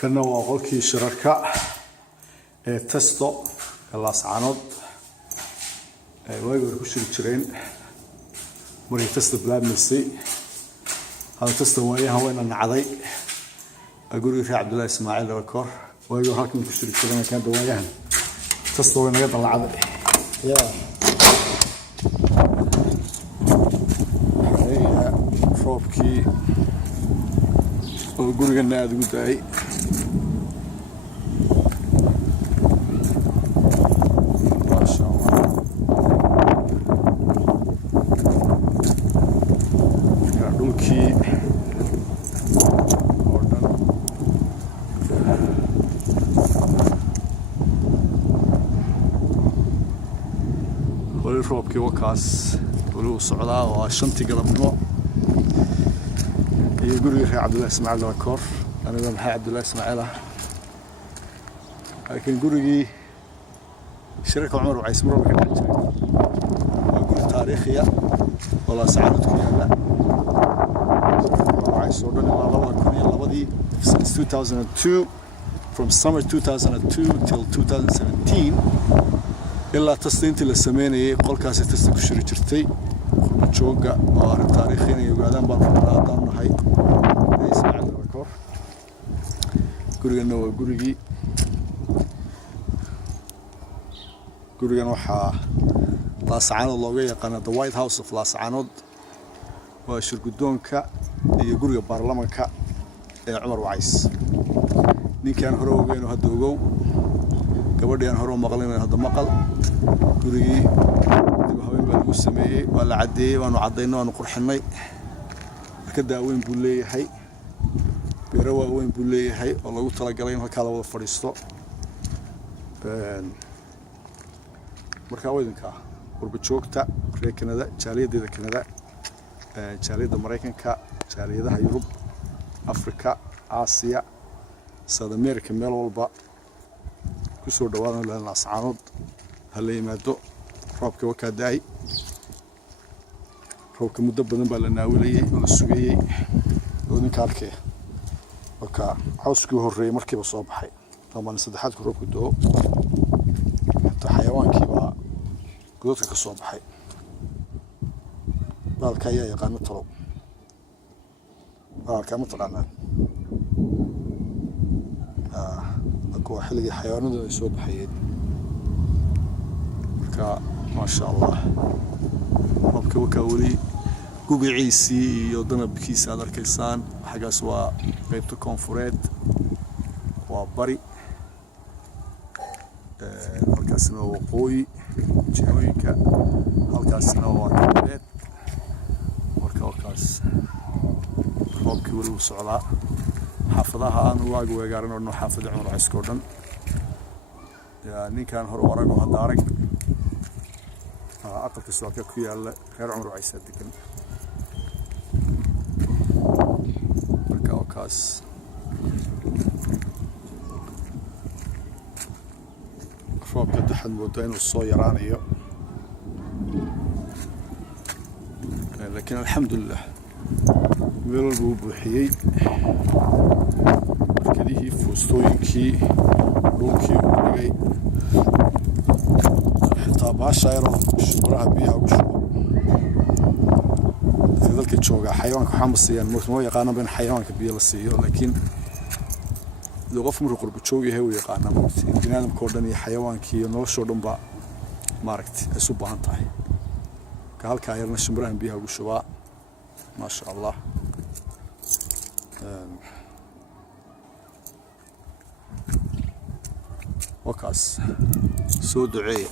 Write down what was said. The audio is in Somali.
كنا وقولكي شركة تستو الأسعانود ويقول كل شرين مري تست بلاد ميسي هذا تست وياها وين النعضي أقول في عبد الله إسماعيل الكور ويقول هاكم كل شرين كان دواياها تست وين قطع العضي يا هي فروبكي ويقول لنا هذا قداي roobkii wakaas wuu socdaa waa shantii galabnimo iyo guriga reer Cabdullaahi Ismaaciil la kor aniga maxay Cabdullaahi Ismaaciil laakiin gurigii shirka Umar Waciis marba ka jiray waa guri taariikhi ah oo la saacad ku yaala Waciis oo dhan labadii 2002 from summer 2002 till 2017 إلا تصدينتي للسميني قل كاسة تستكشري جرتي جوجا وعارف تاريخين يقعدان بالفرادان هاي اسمع الركور قرينا وقريجي قرينا وحا لاسعان اللوغية قناة The White House of لاسعانود وشرقدونكا يقريا بارلمانكا عمر وعيس نين كان هروغينو هدوغو gabadheen hore maqleenay hada maqal gurigii dib haween baa lagu sameeyay waa la cadeeyay waanu cadeynay waanu qurxinay ka daaweyn buu leeyahay beero waaweyn buu leeyahay oo lagu talagalay in halka la wada fadhiisto marka wadinka qurba joogta reer Kanada jaaliyada Kanada jaaliyada Mareykanka jaaliyadaha Yurub Afrika Aasiya South America meel walba kusoo dhawaadaan la ascaanood hal yimaado roobka waka daay roobka muddo badan baa la naawilayay oo la sugayay oo ninka arkay waka hawskii horeeyay markiiba soo baxay toban saddexaad roobku doo inta xayawaankii baa godadka ka soo baxay baalka ayaa yaqaan talo baalka ma taqaanaan وحلقة حيوانات يسود حيين ما شاء الله ربك وكولي جوجل عيسي يودنا بكيس هذا الكيسان حاجة سواء غيبت كونفوريد وبري هالكاسنا وقوي جهويكا هالكاسنا وكبيت وركاس ربك ولو سعلاء حافظها أنا واجو ويجارن إنه حافظ عمر وعيس كوردن يعني كان هو ورقه هدارك أقل تسواك كيا غير عمر وعيس هديكن بركة وكاس راب كده حد مودين والصويرانية لكن الحمد لله ميلو البوبوحيي markadii fuustooyinkii dhulkii uu dhigay xitaa baashayro shubaraha biyaha ugu shubo dadka jooga xayawaanka xamasiyaan ma yaqaanaan in xayawaanka biyo la siiyo laakiin qof markuu qurbo joog yahay uu yaqaanaa bini'aadamka oo dhan iyo xayawaankii iyo noloshoo dhan baa maaragtay ay u baahan tahay ka halka ayarna shubaraha biyaha ugu shubaa ما شاء الله وكاس سود عيه